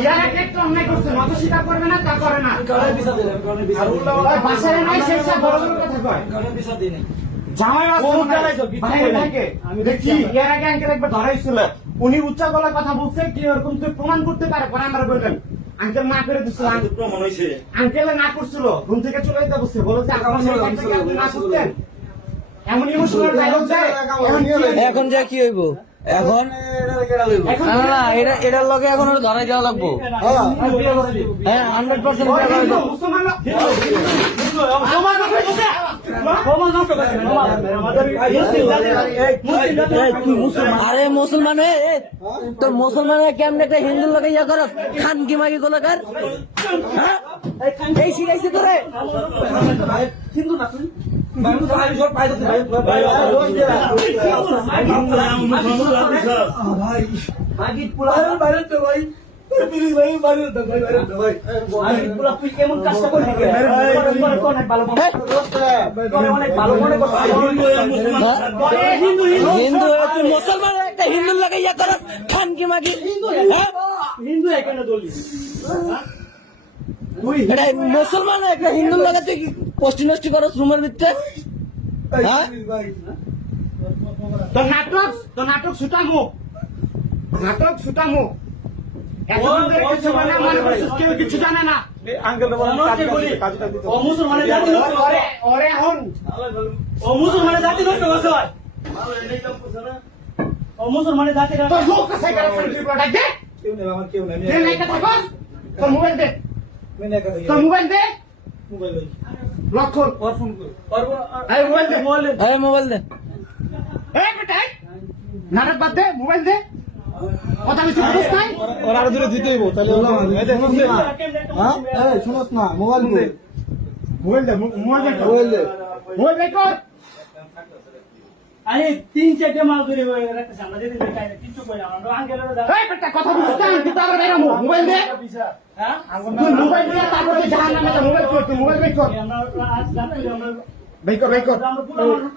ইয়ার একটা অন্যায় করছে, নত স্বীকার করবে না, তা করে না। বাসায় নাই সে বড় বড় কথা কয়। জামাই ভাইকে আমি দেখছি এর আগে আঙ্কেল একবার ধরাইছিল, উনি উচ্চ গলায় কথা বলছে কি ওরকম তুই প্রমাণ করতে পারে, পরে আমরা বললেন আঙ্কেল না করে দিচ্ছিল, আঙ্কেল না করছিল, ঘুম থেকে চলে যেতে বসছে, বলেছে না করতেন। এমন ইমোশনাল ডায়লগ দেয়। এখন যা কি হইব? এখন না এটার লগে এখন ধরাই দেওয়া লাগবো। হ্যাঁ 100% আরে মুসলমান তো মুসলমানের কেমনে একটা হিন্দুর লগে ইয়া কর খান কি মাগি গোলাকার এই শিখাইছে তোরে হিন্দু না তুই হিন্দু মুসলমান একটা হিন্দুর লাগে ইয়া কর খান কি মাগি হিন্দু এখানে দলি মুসলমান একটা হিন্দুর লাগে তুই পোস্টি নষ্টি করো রুমের ভিতরে। তো নাটক ছুটামো কেউ কিছু জানে না। মুসলমানের জাতি নষ্ট করছে, মুসলমানের জাতি মোবাইল দে, মোবাইল দে, লক্ষণ মোবাইল দে নাটক বাদ দে, মোবাইল দে, কথা বেশি বুঝছ নাই, ওর আরো দূরে দিতে হইব তাহলে শুনস না মোবাইল দে, মোবাইল দে, মোবাইল দে, মোবাইল দে কর। আরে 3-4 মাস ধরে রাখতেছে, আমরা যেদিন কিছু কই আমরা আঙ্কেলের এই বেটা কথা বুঝছ না, তুই তার বেরামো, মোবাইল দে, হ্যাঁ তুই মোবাইল দে, তারপরে জাহান্নামে যা, মোবাইল কর, তুই মোবাইল বের কর, আমরা আজ রাতে আমরা বের কর,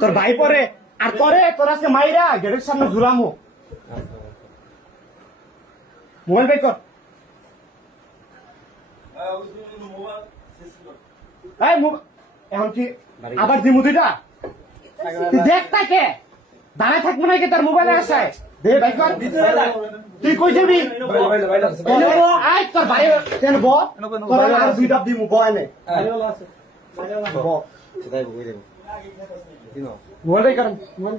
তোর ভাই পরে আর পরে তোর আজকে মাইরা গেটের সামনে ঝুলামো, মোবাইল বের কর। এখন কি আবার দিমু দুইটা? তুই দেখ তাকে দাঁড়ায় থাকবো নাকি তার মোবাইলে আসায় দে ভাই কর। তুই কই যাবি? আয় তোর ভাই কেন ব তোর আর দুইটা দিমু ব এনে মোবাইল কর, মোবাইল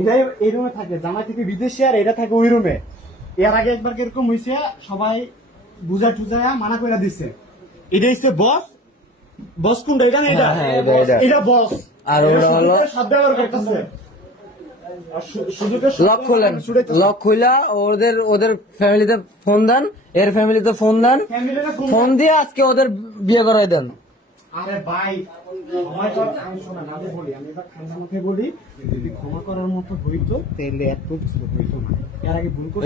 এটাই এই রুমে থাকে, জামাই থেকে বিদেশে আর এটা থাকে ওই রুমে। এর আগে একবার কিরকম হয়েছে, সবাই বুঝা টুজায়া মানা করে দিচ্ছে। এটা হচ্ছে বস, বস কোনটা? এটা না এটা বস, আর ওটা হলো সব ব্যবহার করতেছে। লক খুলা ওদের ফ্যামিলিতে ফোন দেন, এর ফ্যামিলিতে ফোন দেন, ফোন দিয়ে আজকে ওদের বিয়ে করাই দেন। আরে ভাই আমি শোনান, আমি বলি, আমি এবার ঠান্ডা মাথায় বলি, যদি ক্ষমা করার মতো হইতো তাহলে এত কিছু হইতো না। এর আগে ভুল করছি।